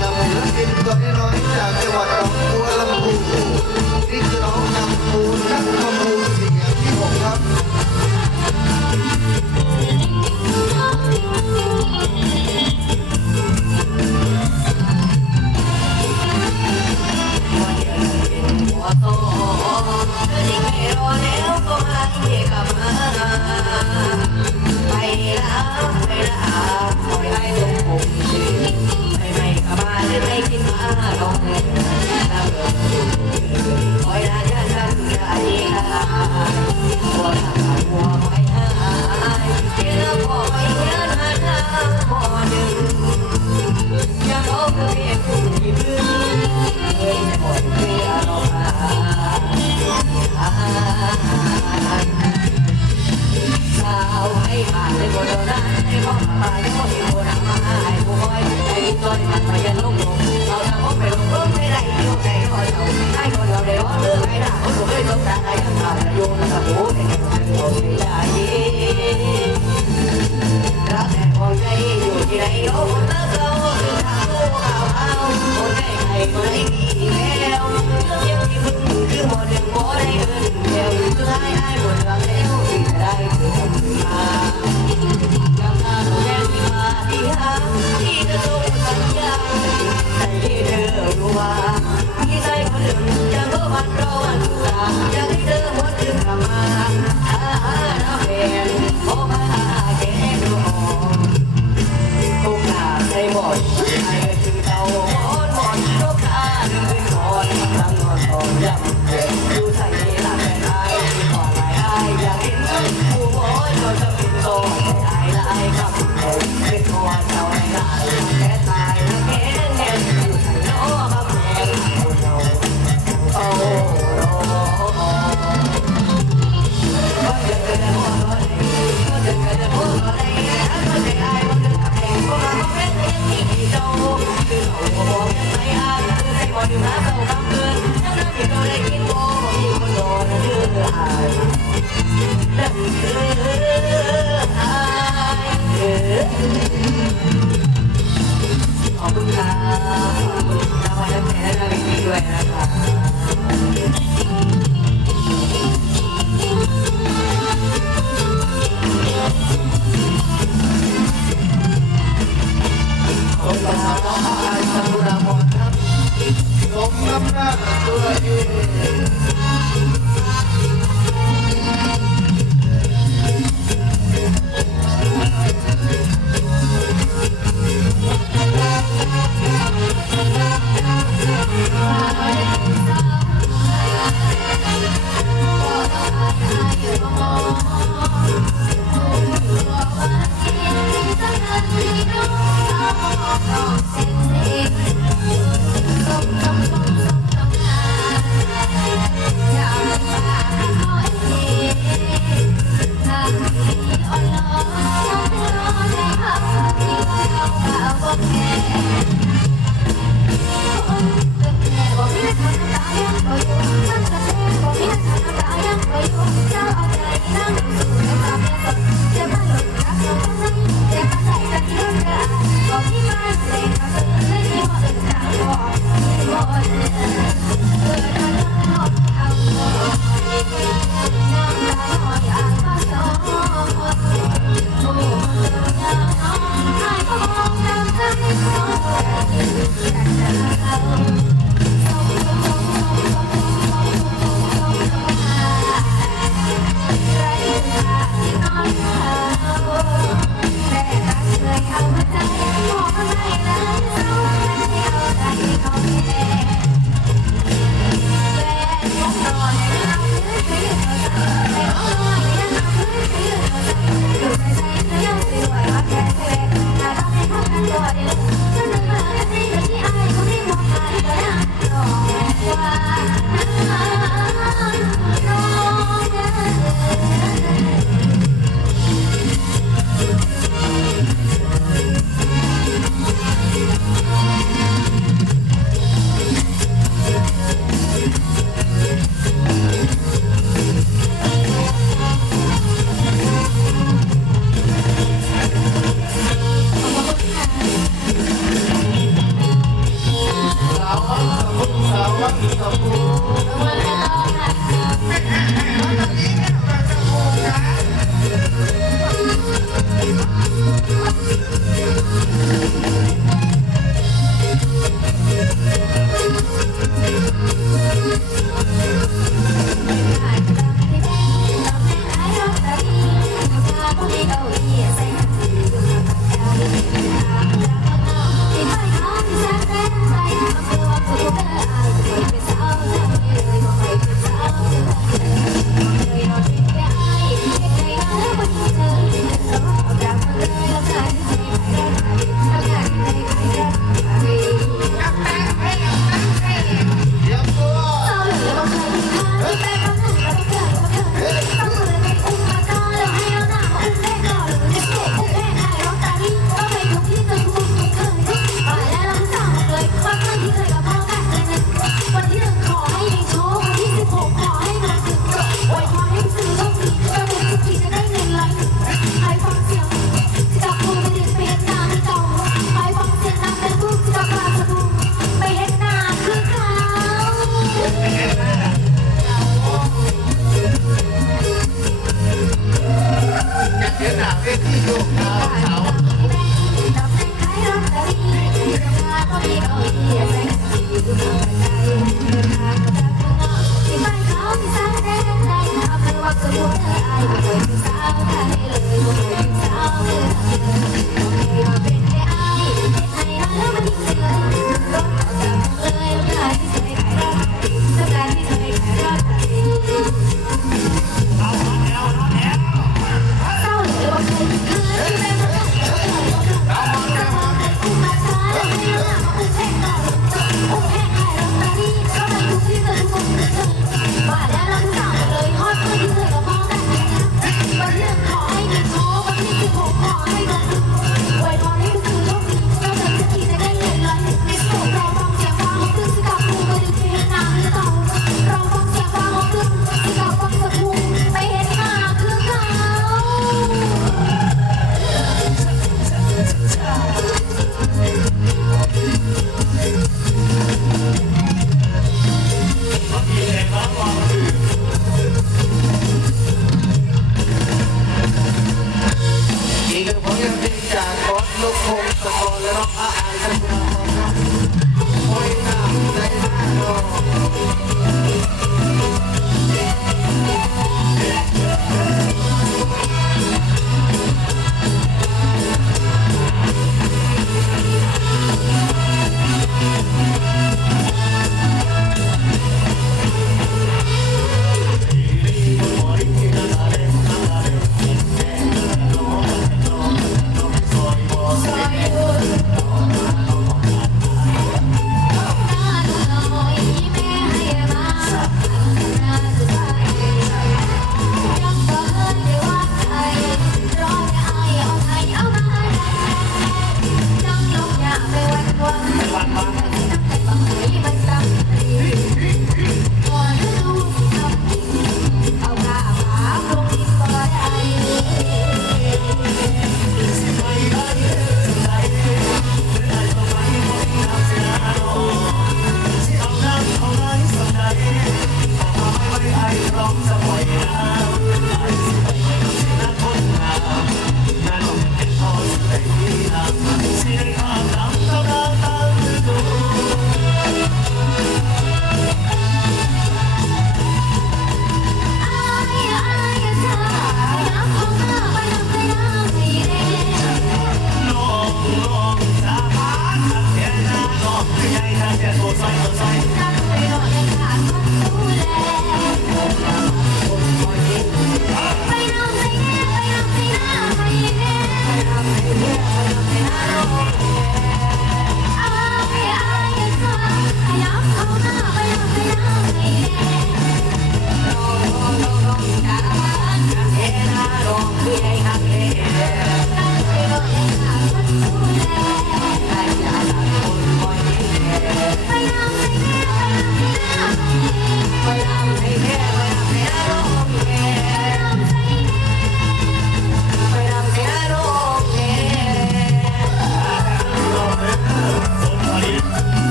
นำถือสินตัวน้อยจากจังหวัดหนองบัวลำพู my อบคุณครับุณราวัน้ำแข็งแรางวัลด้วยกับ